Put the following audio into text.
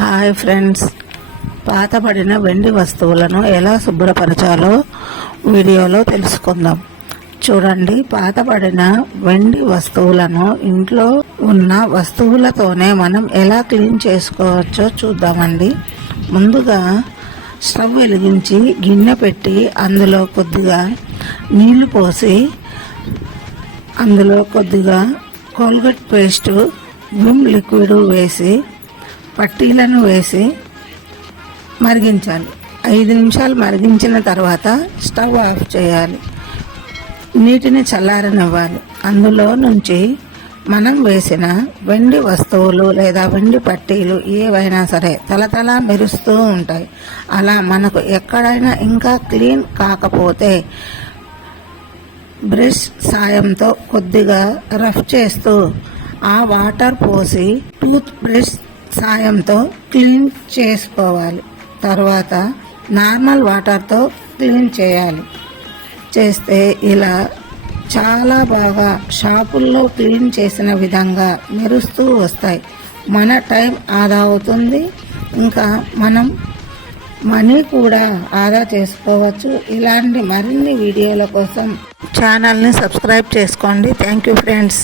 Hi friends, పాతబడిన వెండి వస్తువులను ఎలా శుభ్రపరచాలో వీడియోలో తెలుసుకుందాం. చూడండి, పాతబడిన వెండి వస్తువులను ఇంట్లో ఉన్న వస్తువులతోనే మనం ఎలా క్లీన్ చేసుకోవచ్చో చూద్దామండి. ముందుగా స్టవ్ వెలిగించి గిన్నె పెట్టి అందులో కొద్దిగా నీళ్లు పోసి అందులో కొద్దిగా కోల్గేట్ పేస్టు, విమ్ లిక్విడ్ వేసి పట్టీలను వేసి మరిగించాలి. 5 నిమిషాలు మరిగించిన తర్వాత స్టవ్ ఆఫ్ చేయాలి. నీటిని చల్లారనివ్వాలి. అందులో నుంచి మనం వేసిన వెండి వస్తువులు లేదా వెండి పట్టీలు ఏవైనా సరే తలతలా మెరుస్తూ ఉంటాయి. అలా మనకు ఎక్కడైనా ఇంకా క్లీన్ కాకపోతే బ్రష్ సాయంతో కొద్దిగా రఫ్ చేస్తూ ఆ వాటర్ పోసి టూత్ బ్రష్ సాయంతో క్లీన్ చేసుకోవాలి. తర్వాత నార్మల్ వాటర్తో క్లీన్ చేయాలి. చేస్తే ఇలా చాలా బాగా షాపుల్లో క్లీన్ చేసిన విధంగా మెరుస్తూ వస్తాయి. మన టైం ఆదా అవుతుంది, ఇంకా మనం మనీ కూడా ఆదా చేసుకోవచ్చు. ఇలాంటి మరిన్ని వీడియోల కోసం ఛానల్ని సబ్స్క్రైబ్ చేసుకోండి. Thank you friends.